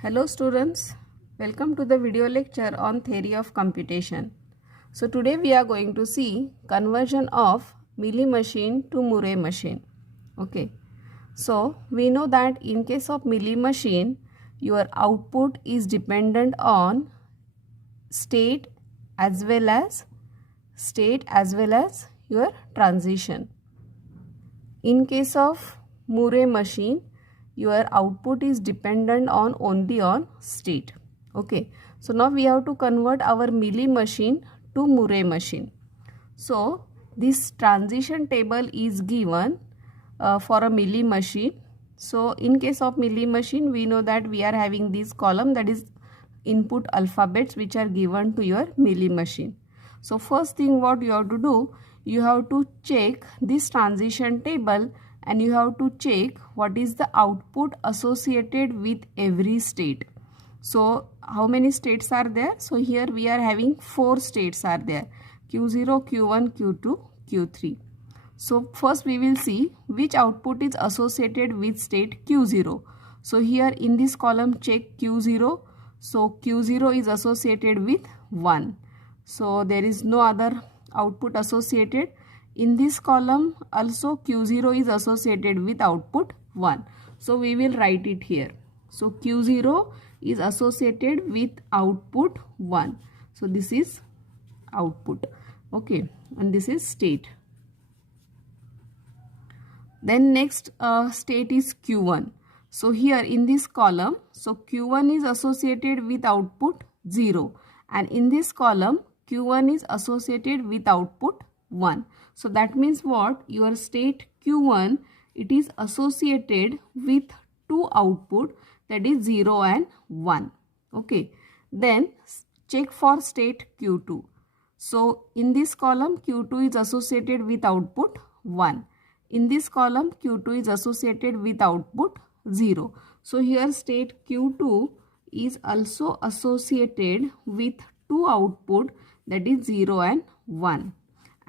Hello students, welcome to the video lecture on theory of computation. So today we are going to see conversion of Mealy machine to Murray machine. Okay, so we know that in case of Mealy machine, your output is dependent on state as well as your transition. In case of Murray machine, your output is dependent on only on state. Okay, so now we have to convert our Mealy machine to Murray machine. So this transition table is given for a Mealy machine. So in case of Mealy machine, we know that we are having this column, that is input alphabets which are given to your Mealy machine. So first thing what you have to do, you have to check this transition table and you have to check what is the output associated with every state. So how many states are there? So here we are having 4 states are there: Q0, Q1, Q2, Q3. So first we will see which output is associated with state Q0. So here in this column check Q0. So Q0 is associated with 1. So there is no other output associated. In this column also Q0 is associated with output 1. So we will write it here. So Q0 is associated with output 1. So this is output. Okay, and this is state. Then next state is Q1. So here in this column, so Q1 is associated with output 0, and in this column Q1 is associated with output 1. So that means what? Your state Q1, it is associated with two output, that is 0 and 1. Okay. Then check for state Q2. So in this column Q2 is associated with output 1. In this column Q2 is associated with output 0. So here state Q2 is also associated with two output, that is 0 and 1.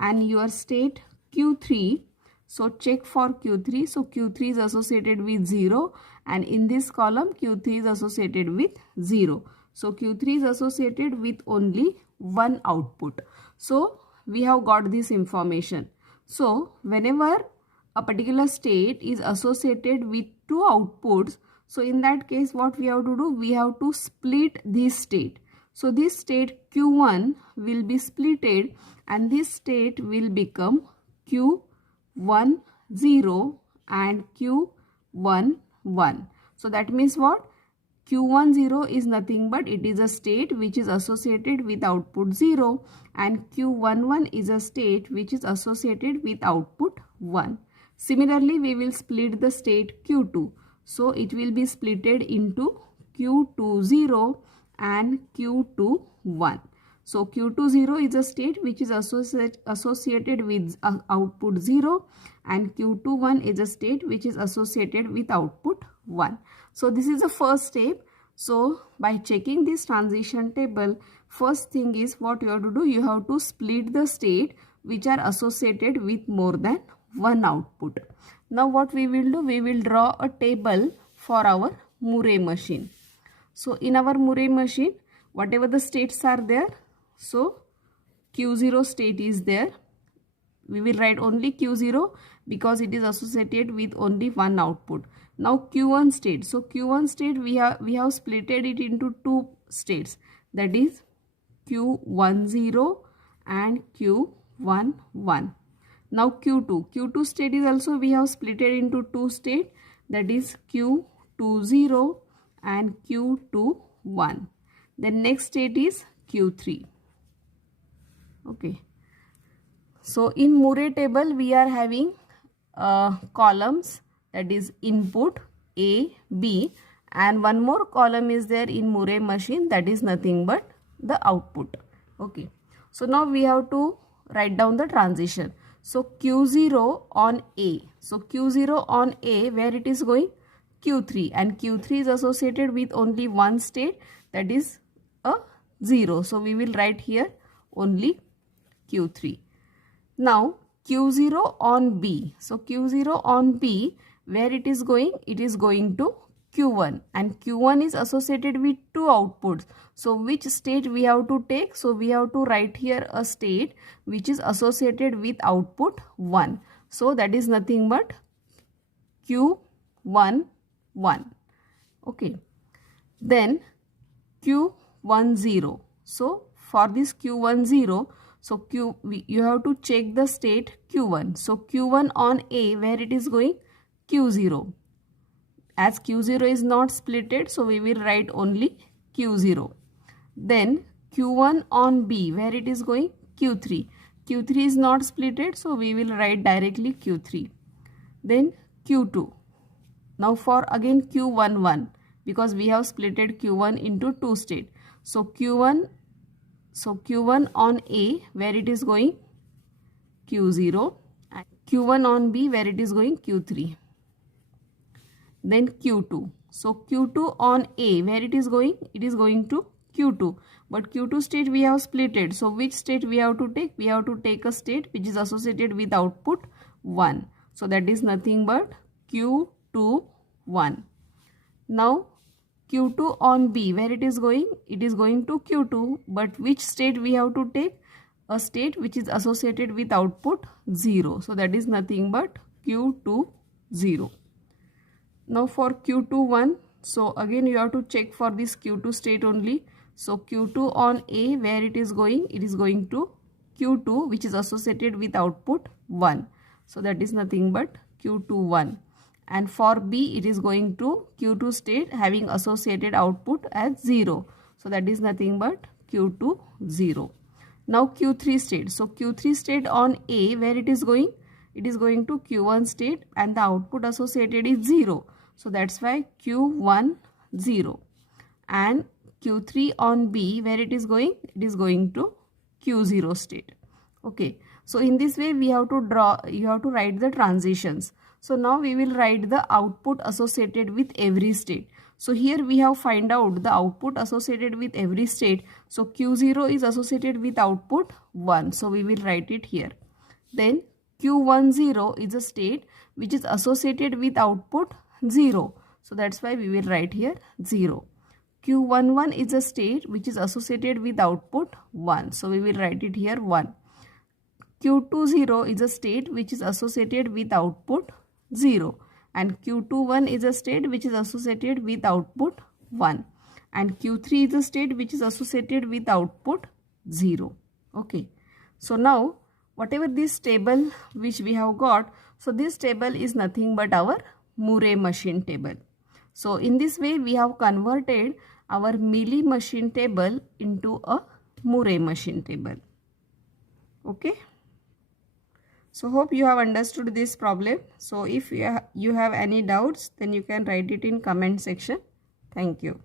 And your state Q3, so check for Q3. So Q3 is associated with 0, and in this column Q3 is associated with 0. So Q3 is associated with only one output. So we have got this information. So whenever a particular state is associated with two outputs, so in that case what we have to do, we have to split this state. So this state Q1 will be splitted and this state will become Q10 and Q11. So that means what? Q10 is nothing but it is a state which is associated with output 0, and Q11 is a state which is associated with output 1. Similarly, we will split the state Q2. So it will be splitted into Q20 and Q21. So Q20 is a state which is associated with output 0, and Q21 is a state which is associated with output 1. So this is the first step. So by checking this transition table, first thing is what you have to do, you have to split the state which are associated with more than one output. Now what we will do, we will draw a table for our Murray machine. So in our Murray machine, whatever the states are there, so Q0 state is there. We will write only Q0 because it is associated with only one output. Now Q1 state. So Q1 state we have splitted it into two states, that is Q10 and Q11. Now Q2 state is also we have splitted into two states, that is Q20 and Q21. The next state is Q3. Okay. So in Murray table we are having columns, that is input A, B, and one more column is there in Murray machine, that is nothing but the output. Okay. So now we have to write down the transition. So Q0 on A. So Q0 on A, where it is going? Q3, and Q3 is associated with only one state, that is a 0. So we will write here only Q3. Now Q0 on B. So Q0 on B, where it is going? It is going to Q1, and Q1 is associated with two outputs. So which state we have to take? So we have to write here a state which is associated with output 1. So that is nothing but Q1 1. Okay. Then Q10. So for this Q10, so you have to check the state Q1. So Q1 on A, where it is going? Q0. As Q0 is not splitted, so we will write only Q0. Then Q1 on B, where it is going? Q3. Q3 is not splitted, so we will write directly Q3. Then Q2. Now for again Q11, because we have splitted Q1 into two states. So Q1 on A, where it is going? Q0. And Q1 on B, where it is going? Q3. Then Q2. So Q2 on A, where it is going? It is going to Q2. But Q2 state we have splitted. So which state we have to take? We have to take a state which is associated with output 1. So that is nothing but Q2 1. Now Q2 on B, where it is going? It is going to Q2. But which state we have to take? A state which is associated with output 0. So that is nothing but Q2 0. Now for Q2 1, so again you have to check for this Q2 state only. So Q2 on A, where it is going? It is going to Q2, which is associated with output 1. So that is nothing but Q2 1. And for B, it is going to Q2 state having associated output as 0. So that is nothing but Q2 0. Now Q3 state. So Q3 state on A, where it is going? It is going to Q1 state and the output associated is 0. So that's why Q1 0. And Q3 on B, where it is going? It is going to Q0 state. Okay. So in this way you have to write the transitions. So now we will write the output associated with every state. So here we have find out the output associated with every state. So Q0 is associated with output 1. So we will write it here. Then Q10 is a state which is associated with output 0. So that's why we will write here 0. Q11 is a state which is associated with output 1. So we will write it here 1. Q20 is a state which is associated with output 0. And Q21 is a state which is associated with output 1. And Q3 is a state which is associated with output 0. Okay. So now whatever this table which we have got, so this table is nothing but our Murray machine table. So in this way we have converted our Mealy machine table into a Murray machine table. Okay. So hope you have understood this problem. So if you have any doubts, then you can write it in comment section. Thank you.